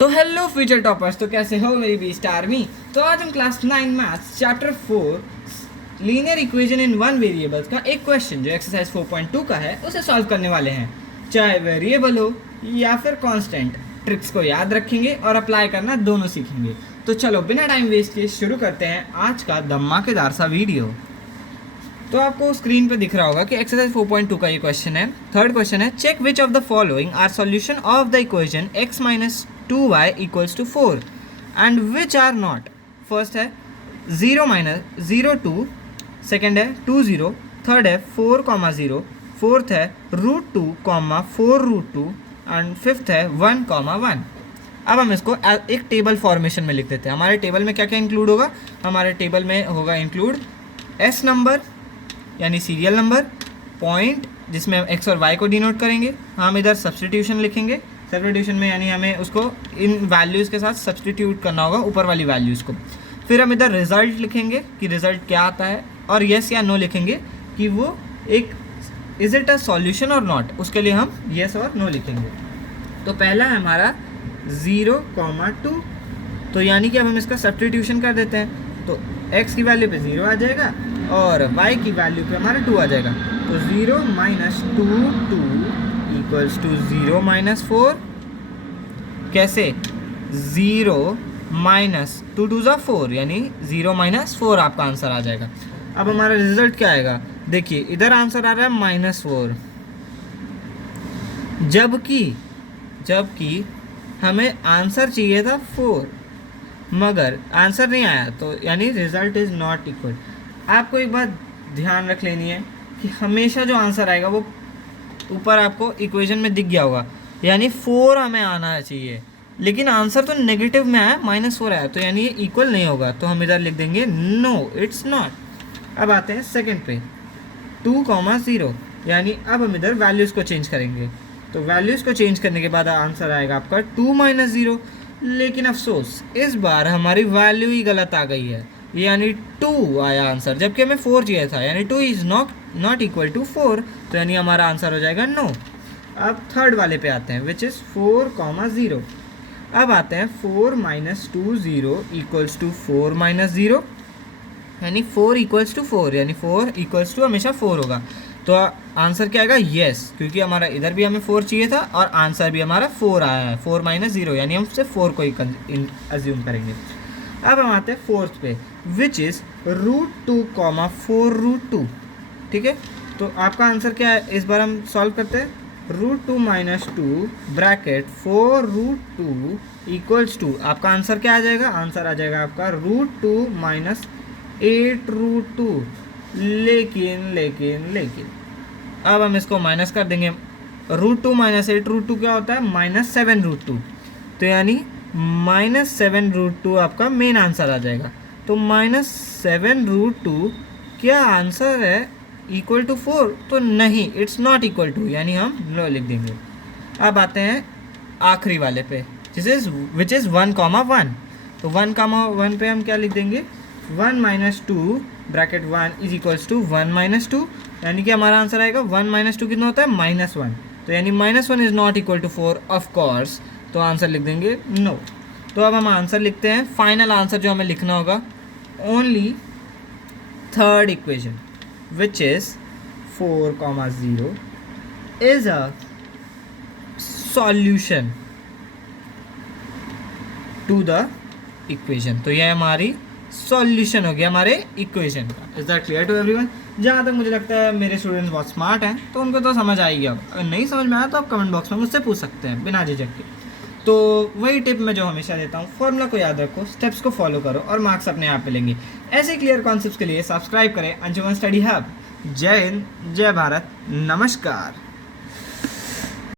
तो hello future toppers, तो कैसे हो मेरी बीस्ट आर्मी। तो आज हम class 9 maths chapter 4 linear equation in one variables का एक क्वेश्चन जो एक्सरसाइज 4.2 का है उसे सॉल्व करने वाले हैं। चाहे वेरिएबल हो या फिर कांस्टेंट, ट्रिक्स को याद रखेंगे और अप्लाई करना दोनों सीखेंगे। तो चलो बिना टाइम वेस्ट किए शुरू करते हैं आज का धमाकेदार सा वीडियो। तो आपको स्क्रीन पे दिख रहा होगा कि एक्सरसाइज 4.2 का ये क्वेश्चन है। थर्ड क्वेश्चन है, check which of the following are solution of the equation x minus 2y equals to 4 and which are not. First है 0 माइनस 0 2, सेकेंड है 2 0, थर्ड है 4 0, फोर्थ है √2 4 √2 एंड फिफ्थ है 1 1। अब हम इसको एक टेबल फॉर्मेशन में लिख देते हैं। हमारे टेबल में क्या क्या इंक्लूड होगा? हमारे टेबल में होगा इंक्लूड एस नंबर यानी सीरियल नंबर, पॉइंट जिसमें हम एक्स और वाई को डिनोट करेंगे। हम इधर सब्सटीट्यूशन लिखेंगे। सब्सटीट्यूशन में यानी हमें उसको इन वैल्यूज़ के साथ सब्सटीट्यूट करना होगा, ऊपर वाली वैल्यूज़ को। फिर हम इधर रिज़ल्ट लिखेंगे कि रिज़ल्ट क्या आता है, और येस या नो लिखेंगे कि वो एक इज़ इट अ सॉल्यूशन और नॉट। उसके लिए हम येस और नो लिखेंगे। तो पहला है हमारा 0, 2, तो यानी कि अब हम इसका सब्सटीट्यूशन कर देते हैं। तो x की वैल्यू पे 0 आ जाएगा और y की वैल्यू पे हमारा 2 आ जाएगा। तो 0 माइनस 2 इक्वल्स टू 0 माइनस 4। कैसे? 0 माइनस 2 2 ज़ा 4 यानी 0 माइनस 4 आपका आंसर आ जाएगा। अब हमारा रिजल्ट क्या आएगा? देखिए इधर आंसर आ रहा है -4, जबकि हमें आंसर चाहिए था 4, मगर आंसर नहीं आया, तो यानी रिजल्ट इज़ नॉट इक्वल। आपको एक बात ध्यान रख लेनी है कि हमेशा जो आंसर आएगा वो ऊपर आपको इक्वेशन में दिख गया होगा, यानी 4 हमें आना चाहिए, लेकिन आंसर तो नेगेटिव में आया, -4 आया, तो यानी ये इक्वल नहीं होगा। तो हम इधर लिख देंगे नो, इट्स नॉट। अब आते हैं सेकंड पे, 2 0, यानी अब हम इधर वैल्यूज़ को चेंज करेंगे। तो वैल्यूज़ को चेंज करने के बाद आंसर आएगा आपका 2 0, लेकिन अफसोस इस बार हमारी वैल्यू ही गलत आ गई है, यानी 2 आया आंसर, जबकि हमें 4 चाहिए था, यानी 2 इज़ नॉट इक्वल टू 4, तो यानी हमारा आंसर हो जाएगा नो। अब थर्ड वाले पे आते हैं, विच इज़ 4 0। अब आते हैं 4 - 2 0 इक्वल्स टू 4 -0, यानी 4 इक्वल्स टू 4, यानी 4 इक्वल्स टू हमेशा 4 होगा। तो आंसर क्या आएगा? येस, क्योंकि हमारा इधर भी हमें 4 चाहिए था और आंसर भी हमारा 4 आया है, 4 -0, यानी हम सिर्फ 4 को ही अज्यूम करेंगे। अब हम आते हैं फोर्थ पे, विच इज़ √2 4 √2। ठीक है, तो आपका आंसर क्या है? इस बार हम सॉल्व करते हैं। √2 - 2 ब्रैकेट 4 √2 इक्वल्स टू, आपका आंसर क्या आ जाएगा? आंसर आ जाएगा आपका √2 - 8 √2। लेकिन अब हम इसको माइनस कर देंगे। √2 - 8 √2 क्या होता है? -7 √2, तो यानी -7 √2 आपका मेन आंसर आ जाएगा। तो -7 √2 क्या आंसर है इक्वल टू 4? तो नहीं, इट्स नॉट इक्वल टू, यानी हम नो लिख देंगे। अब आते हैं आखिरी वाले पे, विच इज़ 1 1। तो 1 1 पे हम क्या लिख देंगे? 1 - 2 ब्रैकेट 1 इज इक्वल्स टू 1 - 2, यानी कि हमारा आंसर आएगा 1 - 2 कितना होता है? -1, तो यानी -1 is not equal to 4 of course, तो आंसर लिख देंगे नो। तो अब हम आंसर लिखते हैं, फाइनल आंसर जो हमें लिखना होगा, only third equation which is 4 0 is a solution to the equation. तो यह हमारी सॉल्यूशन हो गया हमारे इक्वेशन का। Is that clear to everyone? जहाँ तक मुझे लगता है मेरे स्टूडेंट्स बहुत स्मार्ट हैं, तो उनको तो समझ आ ही गया। अगर नहीं समझ में आया तो आप कमेंट बॉक्स में मुझसे पूछ सकते हैं बिना झिझक के। तो वही टिप मैं जो हमेशा देता हूँ, फॉर्मूला को याद रखो, स्टेप्स को फॉलो करो और मार्क्स अपने आप मिलेंगे। ऐसे क्लियर कॉन्सेप्ट्स के लिए सब्सक्राइब करें अंजुमन स्टडी हब। जय हिंद, जय भारत, नमस्कार।